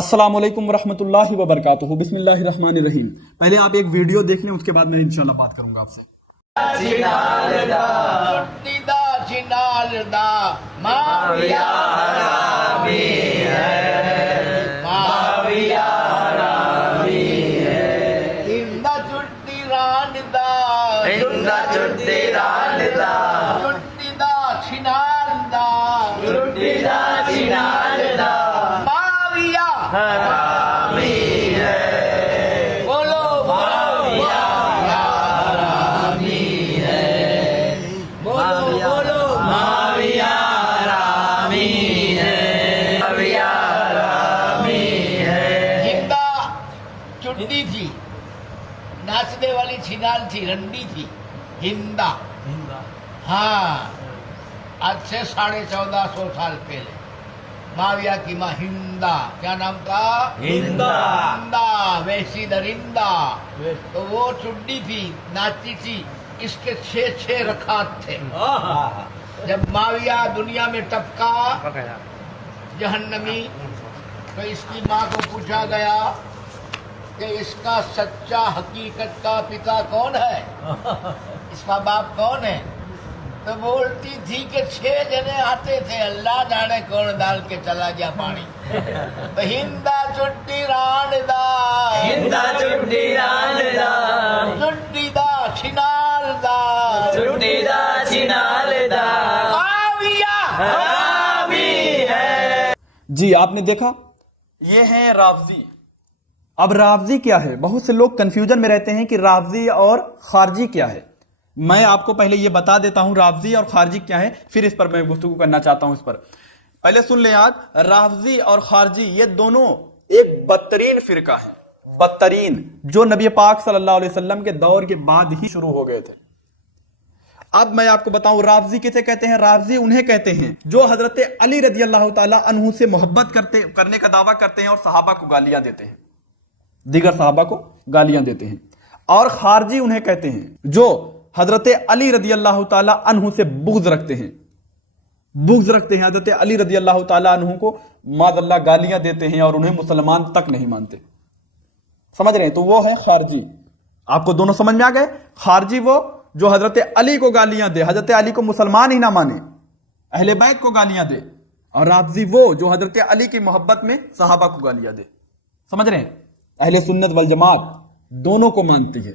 السلام علیکم ورحمۃ اللہ وبرکاتہ۔ بسم اللہ الرحمن الرحیم۔ پہلے آپ ایک ویڈیو دیکھ لیں، اس کے بعد میں انشاءاللہ بات کروں گا آپ سے۔ چٹی تھی، ناچنے والی چھنال تھی، رنڈی تھی، ہندا۔ ہاں، آج سے 1450 سال پہلے معاویہ کی ماں ہندا، کیا نام تھا؟ ہندا، ویسی درندہ۔ تو وہ چٹی تھی، ناچتی تھی، اس کے 6 رکعات تھے۔ جب معاویہ دنیا میں ٹپکا جہنمی، تو اس کی ماں کو پوچھا گیا کہ اس کا سچا حقیقت کا پتا کون ہے، اس کا باپ کون ہے؟ تو بولتی تھی کہ 6 جنے آتے تھے، اللہ جانے کون ڈال کے چلا گیا پانی۔ تو ہندا چٹی ران دا، ہندا چٹی ران دا، چٹی دا چھنال دا، چٹی دا چھنال دا، جی آپ نے دیکھا، یہ ہے رافضی۔ اب رافضی کیا ہے؟ بہت سے لوگ کنفیوژن میں رہتے ہیں کہ رافضی اور خارجی کیا ہے۔ میں آپ کو پہلے یہ بتا دیتا ہوں رافضی اور خارجی کیا ہے، پھر اس پر میں گفتگو کرنا چاہتا ہوں۔ اس پر پہلے سن لیں یاد، رافضی اور خارجی یہ دونوں ایک بدترین فرقہ ہیں، بدترین، جو نبی پاک صلی اللہ علیہ وسلم کے دور کے بعد ہی شروع ہو گئے تھے۔ اب میں آپ کو بتاؤں رافضی کسے کہتے ہیں۔ رافضی انہیں کہتے ہیں جو حضرت علی رضی اللہ تعالی عنہ سے محبت کرنے کا دعویٰ کرتے ہیں اور صحابہ کو گالیاں دیتے ہیں، دیگر صحابہ کو گالیاں دیتے ہیں۔ اور خارجی انہیں کہتے ہیں جو حضرت علی رضی اللہ تعالی عنہ سے بغض رکھتے ہیں، حضرت علی رضی اللہ تعالی عنہ کو معاذ اللہ گالیاں دیتے ہیں اور انہیں مسلمان تک نہیں مانتے۔ سمجھ رہے ہیں؟ تو وہ ہے خارجی۔ آپ کو دونوں سمجھ میں آ گئے؟ خارجی وہ جو حضرت علی کو گالیاں دے، حضرت علی کو مسلمان ہی نہ مانے، اہل بیت کو گالیاں دے، اور رافضی وہ جو حضرت علی کی محبت میں صحابہ کو گالیاں دے۔ سمجھ رہے ہیں؟ اہل سنت والجماعت دونوں کو مانتی ہے،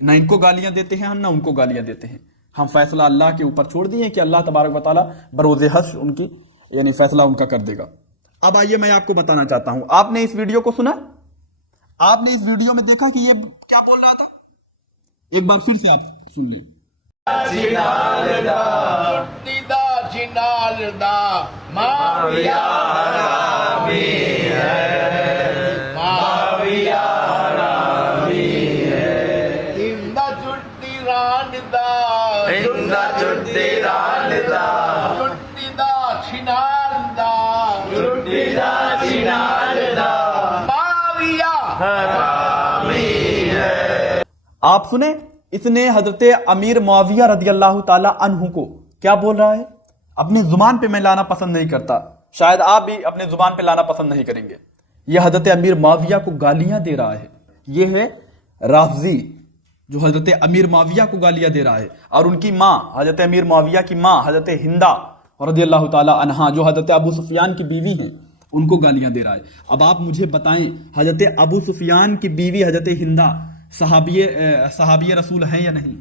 نہ ان کو گالیاں دیتے ہیں ہم، نہ ان کو گالیاں دیتے ہیں۔ ہم فیصلہ اللہ کے اوپر چھوڑ دیے کہ اللہ تبارک و تعالیٰ بروز حشر ان کی فیصلہ ان کا کر دے گا۔ اب آئیے میں آپ کو بتانا چاہتا ہوں، آپ نے اس ویڈیو کو سنا؟ آپ نے اس ویڈیو میں دیکھا کہ یہ کیا بول رہا تھا؟ ایک بار پھر سے آپ سن لیں۔ آپ سنیں، اس نے حضرت امیر معاویہ رضی اللہ تعالی عنہ کو کیا بول رہا ہے؟ اپنی زبان پہ میں لانا پسند نہیں کرتا، شاید آپ بھی اپنے زبان پہ لانا پسند نہیں کریں گے۔ یہ حضرت امیر معاویہ کو گالیاں دے رہا ہے، یہ ہے رافضی جو حضرت امیر معاویہ کو گالیاں دے رہا ہے، اور ان کی ماں حضرت امیر معاویہ کی ماں حضرت ہندا رضی اللہ تعالی عنہا جو حضرت ابو سفیان کی بیوی ہیں، ان کو گالیاں دے رہا ہے۔ اب آپ مجھے بتائیں، حضرت ابو سفیان کی بیوی حضرت ہندا صحابی رسول ہیں یا نہیں؟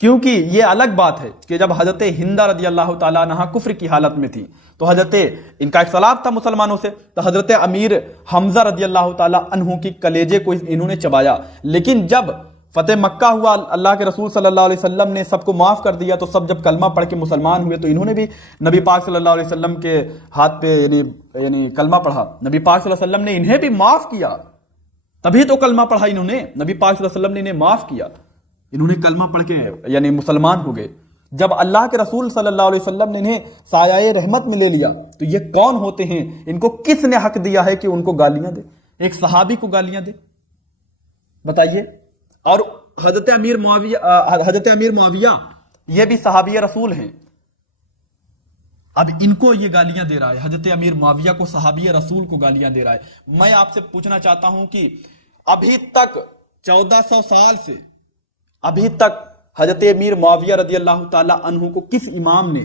کیونکہ یہ الگ بات ہے کہ جب حضرت ہندا رضی اللہ تعالیٰ عنہ کفر کی حالت میں تھی تو حضرت ان کا اختلاف تھا مسلمانوں سے، تو حضرت امیر حمزہ رضی اللہ تعالیٰ عنہ کی کلیجے کو انہوں نے چبایا۔ لیکن جب فتح مکہ ہوا، اللہ کے رسول صلی اللہ علیہ وسلم نے سب کو معاف کر دیا، تو سب جب کلمہ پڑھ کے مسلمان ہوئے تو انہوں نے بھی نبی پاک صلی اللہ علیہ وسلم کے ہاتھ پہ یعنی کلمہ پڑھا، نبی پاک صلی اللہ علیہ وسلم نے انہیں بھی معاف کیا، تبھی تو کلمہ پڑھا انہوں نے، نبی پاک صلی اللہ علیہ وسلم نے انہیں معاف کیا، انہوں نے کلمہ پڑھ کے مسلمان ہو گئے۔ جب اللہ کے رسول صلی اللہ علیہ وسلم نے انہیں سایہ رحمت میں لے لیا تو یہ کون ہوتے ہیں؟ ان کو کس نے حق دیا ہے کہ ان کو گالیاں دے، ایک صحابی کو گالیاں دے؟ بتائیے۔ اور حضرت امیر معاویہ یہ بھی صحابی رسول ہیں، اب ان کو یہ گالیاں دے رہا ہے، حضرت امیر معاویہ کو، صحابی رسول کو گالیاں دے رہا ہے۔ میں آپ سے پوچھنا چاہتا ہوں کہ ابھی تک 1400 سال سے ابھی تک حضرت امیر معاویہ رضی اللہ تعالی عنہ کو کس امام نے،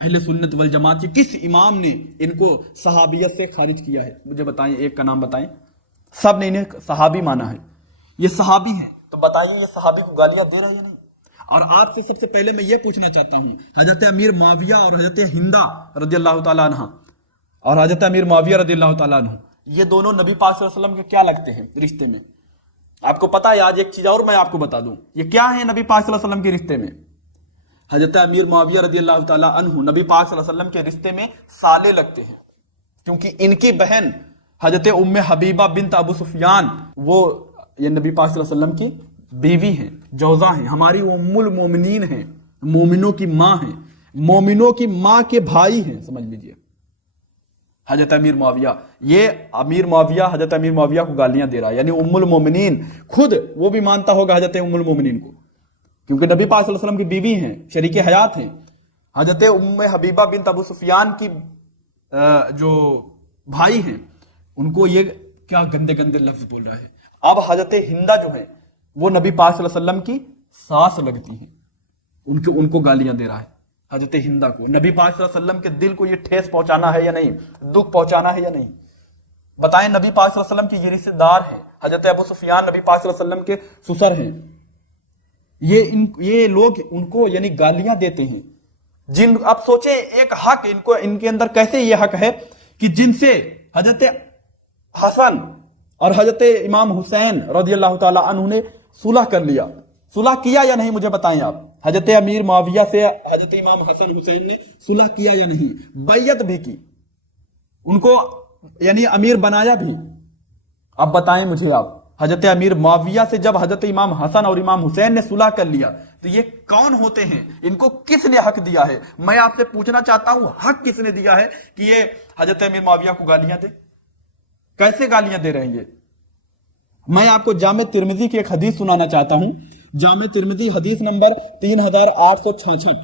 اہل سنت والجماعت کے کس امام نے ان کو صحابیت سے خارج کیا ہے؟ مجھے بتائیں، ایک کا نام بتائیں۔ سب نے انہیں صحابی مانا ہے، یہ صحابی ہیں، تو بتائیے یہ صحابی کو گالیاں دے رہا ہے یا نہیں؟ اور آپ سے سب سے پہلے میں یہ پوچھنا چاہتا ہوں، حضرت امیر معاویہ اور حضرت ہندہ رضی اللہ تعالیٰ عنہ اور حضرت امیر معاویہ رضی اللہ تعالیٰ عنہ، یہ دونوں نبی پاک صلی اللہ علیہ وسلم کے کیا لگتے ہیں رشتے میں؟ آپ کو پتا ہے؟ آج ایک چیز اور میں آپ کو بتا دوں، یہ کیا ہے نبی پاک صلی اللہ علیہ وسلم کے رشتے میں؟ حضرت امیر معاویہ رضی اللہ تعالیٰ عنہ نبی پاک صلی اللہ علیہ وسلم کے رشتے میں سالے لگتے ہیں، کیونکہ ان کی بہن حضرت ام حبیبہ بنت ابو سفیان وہ یہ نبی پاک صلی اللہ علیہ وسلم کی بیوی ہیں، جوزہ ہیں، ہماری ام المومنین ہیں، مومنوں کی ماں ہیں، مومنوں کی ماں کے بھائی ہیں، سمجھ لیجئے حضرت امیر معاویہ۔ یہ امیر معاویہ حضرت امیر معاویہ کو گالیاں دے رہا ہے، یعنی ام المومنین خود وہ بھی مانتا ہوگا حضرت ام المومنین کو، کیونکہ نبی پاک صلی اللہ علیہ وسلم کی بیوی ہیں، شریک حیات ہیں۔ حضرت ام حبیبہ بنت ابو سفیان کی جو بھائی ہیں، ان کو یہ کیا گندے گندے لفظ بول رہا ہے۔ اب حضرت ہندہ جو ہے وہ نبی پاک صلی اللہ علیہ وسلم کی ساس لگتی ہیں، ان کو گالیاں دے رہا ہے حضرت ہندہ کو۔ نبی پاک صلی اللہ علیہ وسلم کے دل کو یہ ٹھیس پہنچانا ہے یا نہیں، دکھ پہنچانا ہے یا نہیں؟ بتائیں، نبی پاک صلی اللہ علیہ وسلم کی یہ رشتے دار ہیں، حضرت ابو سفیان نبی پاک صلی اللہ علیہ وسلم کے سسر ہیں، یہ لوگ ان کو یعنی گالیاں دیتے ہیں۔ اب سوچیں ایک حق ان کے اندر کیسے یہ حق ہے کہ جن سے حضرت حسن اور حضرت امام حسین رضی اللہ تعالی عنہ نے صلح کر لیا، صلح کیا یا نہیں مجھے بتائیں آپ؟ حضرت امیر معاویہ سے حضرت امام حسن حسین نے صلح کیا یا نہیں؟ بیعت بھی کی، ان کو یعنی امیر بنایا بھی۔ اب بتائیں مجھے آپ، حضرت امیر معاویہ سے جب حضرت امام حسن اور امام حسین نے صلح کر لیا تو یہ کون ہوتے ہیں؟ ان کو کس نے حق دیا ہے؟ میں آپ سے پوچھنا چاہتا ہوں، حق کس نے دیا ہے کہ یہ حضرت امیر معاویہ کو گالیاں دے؟ کیسے گالیاں دے رہے ہیں یہ؟ میں آپ کو جامع ترمذی کی ایک حدیث سنانا چاہتا ہوں، جامع ترمذی حدیث نمبر 3866۔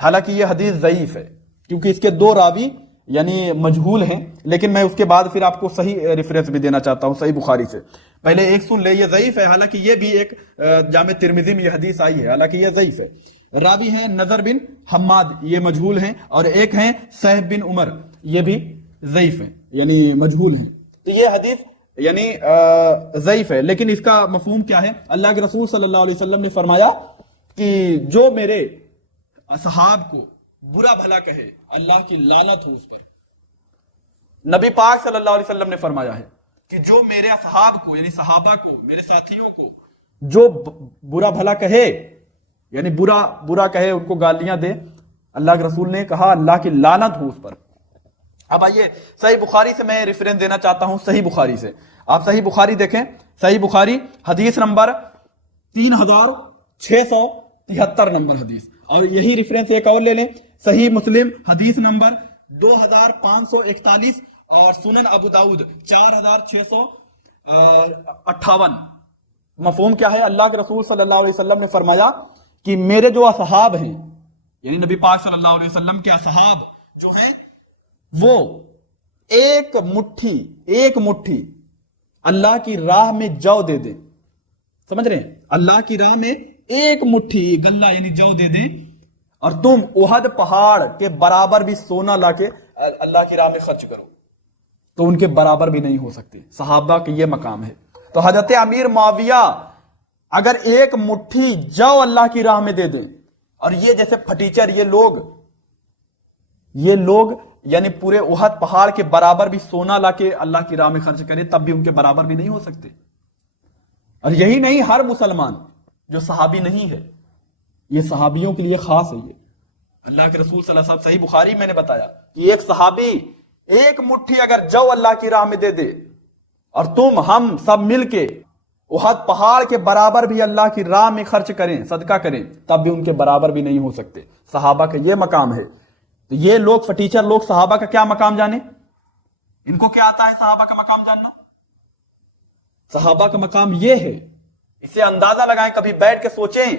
حالانکہ یہ حدیث ضعیف ہے کیونکہ اس کے 2 راوی یعنی مجہول ہیں، لیکن میں اس کے بعد پھر آپ کو صحیح ریفرنس بھی دینا چاہتا ہوں صحیح بخاری سے۔ پہلے ایک سن لے، یہ ضعیف ہے، حالانکہ یہ بھی ایک جامع ترمذی میں یہ حدیث آئی ہے، حالانکہ یہ ضعیف ہے۔ راوی ہیں نظر بن حماد، یہ مجہول ہیں، اور ایک ہیں صہب بن عمر، یہ بھی ضعیف ہیں یعنی مجہول ہیں۔ تو یہ حدیث یعنی ضعیف ہے، لیکن اس کا مفہوم کیا ہے؟ اللہ کے رسول صلی اللہ علیہ وسلم نے فرمایا کہ جو میرے اصحاب کو برا بھلا کہے اللہ کی لعنت ہو اس پر۔ نبی پاک صلی اللہ علیہ وسلم نے فرمایا ہے کہ جو میرے اصحاب کو یعنی صحابہ کو، میرے ساتھیوں کو جو برا بھلا کہے یعنی برا کہے، ان کو گالیاں دے، اللہ کے رسول نے کہا اللہ کی لعنت ہو اس پر۔ اب آئیے صحیح بخاری سے میں ریفرنس دینا چاہتا ہوں، صحیح بخاری سے۔ آپ صحیح بخاری دیکھیں، صحیح بخاری حدیث نمبر 3673 نمبر حدیث، اور یہی ریفرنس ایک اور لے لیں، صحیح مسلم حدیث نمبر 2541 اور سنن ابو داؤد 4658۔ مفہوم کیا ہے؟ اللہ کے رسول صلی اللہ علیہ وسلم نے فرمایا کہ میرے جو اصحاب ہیں یعنی نبی پاک صلی اللہ علیہ وسلم کے اصحاب جو ہیں وہ ایک مٹھی اللہ کی راہ میں جو دے دیں، سمجھ رہے ہیں؟ اللہ کی راہ میں ایک مٹھی گلہ یعنی جو دے دیں، اور تم احد پہاڑ کے برابر بھی سونا لا کے اللہ کی راہ میں خرچ کرو تو ان کے برابر بھی نہیں ہو سکتے۔ صحابہ کے یہ مقام ہے۔ تو حضرت امیر معاویہ اگر ایک مٹھی جو اللہ کی راہ میں دے دیں، اور یہ جیسے پھٹیچر یہ لوگ یعنی پورے احد پہاڑ کے برابر بھی سونا لا کے اللہ کی راہ میں خرچ کرے، تب بھی ان کے برابر بھی نہیں ہو سکتے۔ اور یہی نہیں، ہر مسلمان جو صحابی نہیں ہے، یہ صحابیوں کے لیے خاص ہے۔ یہ اللہ کے رسول صلی اللہ علیہ وسلم، صحیح بخاری میں نے بتایا کہ ایک صحابی ایک مٹھی اگر جو اللہ کی راہ میں دے دے، اور ہم سب مل کے احد پہاڑ کے برابر بھی اللہ کی راہ میں خرچ کریں، صدقہ کریں، تب بھی ان کے برابر بھی نہیں ہو سکتے۔ صحابہ کا یہ مقام ہے۔ تو یہ لوگ فٹیچر لوگ صحابہ کا کیا مقام جانے؟ ان کو کیا آتا ہے صحابہ کا مقام جاننا؟ صحابہ کا مقام یہ ہے، اسے اندازہ لگائیں، کبھی بیٹھ کے سوچیں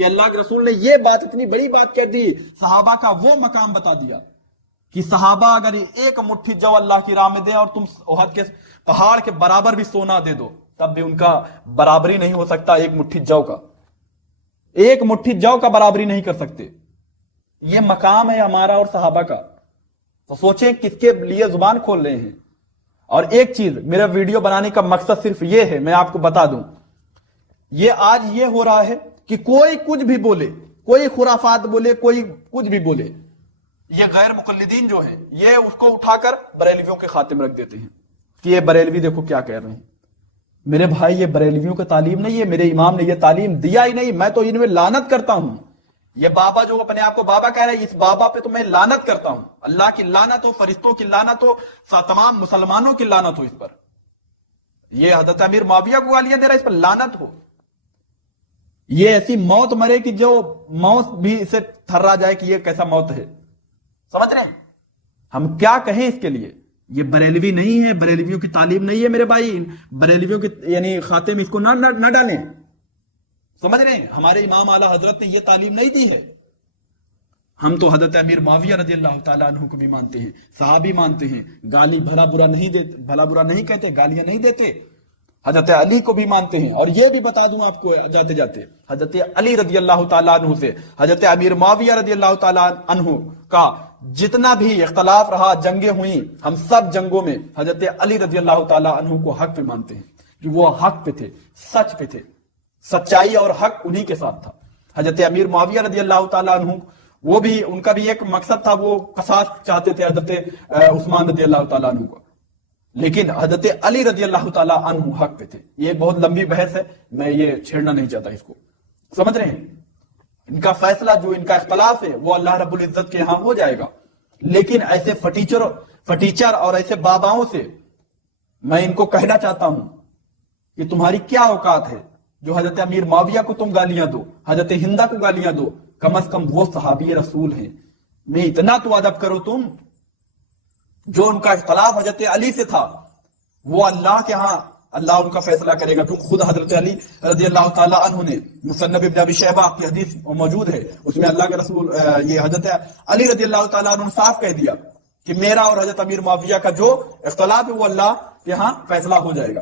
کہ اللہ کے رسول نے یہ بات اتنی بڑی بات کہہ دی, صحابہ کا وہ مقام بتا دیا کہ صحابہ اگر ایک مٹھی جو اللہ کی راہ میں دے اور تم احد کے پہاڑ کے برابر بھی سونا دے دو تب بھی ان کا برابری نہیں ہو سکتا ایک مٹھی جو کا, ایک مٹھی جو کا برابری نہیں کر سکتے. یہ مقام ہے ہمارا اور صحابہ کا. تو سوچیں کس کے لیے زبان کھول رہے ہیں. اور ایک چیز, میرا ویڈیو بنانے کا مقصد صرف یہ ہے, میں آپ کو بتا دوں, یہ آج یہ ہو رہا ہے کہ کوئی کچھ بھی بولے, کوئی خرافات بولے, کوئی کچھ بھی بولے, یہ غیر مقلدین جو ہیں یہ اس کو اٹھا کر بریلویوں کے خاتے میں رکھ دیتے ہیں کہ یہ بریلوی دیکھو کیا کہہ رہے ہیں. میرے بھائی یہ بریلویوں کا تعلیم نہیں ہے, میرے امام نے یہ تعلیم دیا ہی نہیں. میں تو ان میں لعنت کرتا ہوں. یہ بابا جو اپنے آپ کو بابا کہہ رہے ہیں, اس بابا پہ تو میں لعنت کرتا ہوں. اللہ کی لعنت ہو, فرشتوں کی لعنت ہو, تمام مسلمانوں کی لعنت ہو اس پر. یہ حضرت امیر معاویہ کو گالیاں دے رہا ہے, اس پر لعنت ہو. یہ ایسی موت مرے کہ جو موت بھی اسے تھرا جائے کہ یہ کیسا موت ہے. سمجھ رہے ہیں ہم کیا کہیں اس کے لیے. یہ بریلوی نہیں ہے, بریلویوں کی تعلیم نہیں ہے میرے بھائی. بریلویوں کی یعنی خاتے میں اس کو نہ ڈالیں. سمجھ رہے ہیں, ہمارے امام اعلی حضرت نے یہ تعلیم نہیں دی ہے. ہم تو حضرت امیر معاویہ رضی اللہ تعالیٰ عنہ کو بھی مانتے ہیں, صحابی مانتے ہیں, گالی بھلا برا نہیں کہتے, گالیاں نہیں دیتے. حضرت علی کو بھی مانتے ہیں. اور یہ بھی بتا دوں آپ کو جاتے جاتے, حضرت علی رضی اللہ تعالیٰ عنہ سے حضرت امیر معاویہ رضی اللہ تعالیٰ عنہ کا جتنا بھی اختلاف رہا, جنگیں ہوئیں, ہم سب جنگوں میں حضرت علی رضی اللہ تعالیٰ عنہ کو حق پہ مانتے ہیں کہ وہ حق پہ تھے, سچ پہ تھے. سچائی اور حق انہی کے ساتھ تھا. حضرت امیر معاویہ رضی اللہ تعالیٰ عنہ وہ بھی, ان کا بھی ایک مقصد تھا, وہ قصاص چاہتے تھے حضرت عثمان رضی اللہ تعالیٰ عنہ کو. لیکن حضرت علی رضی اللہ تعالیٰ عنہ حق پہ تھے. یہ بہت لمبی بحث ہے, میں یہ چھیڑنا نہیں چاہتا اس کو. سمجھ رہے ہیں, ان کا فیصلہ جو ان کا اختلاف ہے وہ اللہ رب العزت کے ہاں ہو جائے گا. لیکن ایسے فٹیچر اور ایسے باباؤں سے میں ان کو کہنا چاہتا ہوں کہ تمہاری کیا اوقات ہے جو حضرت امیر معاویہ کو تم گالیاں دو, حضرت ہندہ کو گالیاں دو. کم از کم وہ صحابی رسول ہیں, میں اتنا تو ادب کرو تم. جو ان کا اختلاف حضرت علی سے تھا وہ اللہ کے ہاں اللہ ان کا فیصلہ کرے گا. کیونکہ خود حضرت علی رضی اللہ تعالیٰ عنہ نے مصنف ابن ابی شیبہ کی حدیث موجود ہے, اس میں اللہ کے رسول یہ حضرت علی رضی اللہ تعالیٰ عنہ نے صاف کہہ دیا کہ میرا اور حضرت امیر معاویہ کا جو اختلاف ہے وہ اللہ کے ہاں فیصلہ ہو جائے گا.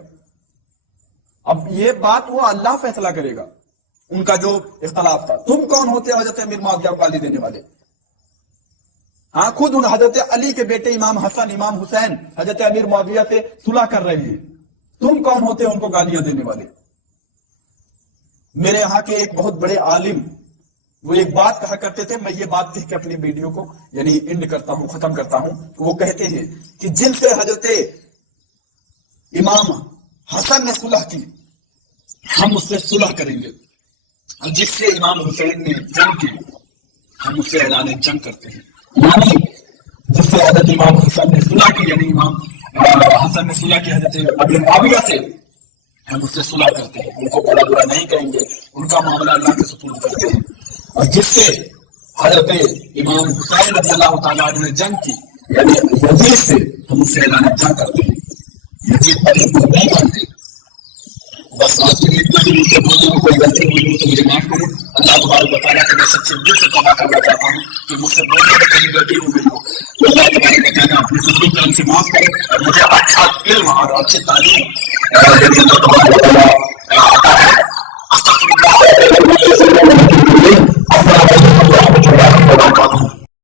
اب یہ بات وہ اللہ فیصلہ کرے گا, ان کا جو اختلاف تھا. تم کون ہوتے ہو حضرت امیر معاویہ کو گالی دینے والے؟ ہاں, خود ان حضرت علی کے بیٹے امام حسن, امام حسین حضرت امیر معاویہ سے صلح کر رہے ہیں. تم کون ہوتے ہو ان کو گالیاں دینے والے؟ میرے یہاں کے ایک بہت بڑے عالم وہ ایک بات کہا کرتے تھے, میں یہ بات کہہ کے اپنی ویڈیو کو یعنی اینڈ کرتا ہوں, ختم کرتا ہوں. وہ کہتے ہیں کہ جن سے حضرت امام حسن نے صلح کی ہم اس سے صلح کریں گے, اور جس سے امام حسین نے جنگ کی ہم اس سے اعلان جنگ کرتے ہیں. یعنی جس سے حضرت امام حسن نے صلح کی, یعنی امام حسن نے صلح کی حضرت امیر معاویہ سے, ہم اس سے صلح کرتے ہیں, ان کو بڑا برا نہیں کہیں گے, ان کا معاملہ اللہ کے سپرد کرتے ہیں. اور جس سے حضرت امام حسین رضی اللہ تعالیٰ عنہ نے جنگ کی یعنی یزید سے, ہم اس سے اعلان جنگ کرتے ہیں. یزید پر نہیں کرتے. بس آج کے لیے اتنا ہی. مجھ سے بولنے میں کوئی غلطی ہوئی ہو تو مجھے معاف کریں. اللہ تبارک و تعالیٰ کے میں سچے دل سے توبہ کرنا چاہتا ہوں کہ مجھ سے بولنے میں کہیں غلطی ہوئی ہو تو اللہ تبارک و تعالیٰ اپنے فضل و کرم سے معاف کرے اور مجھے اچھا علم اور اچھی تعلیم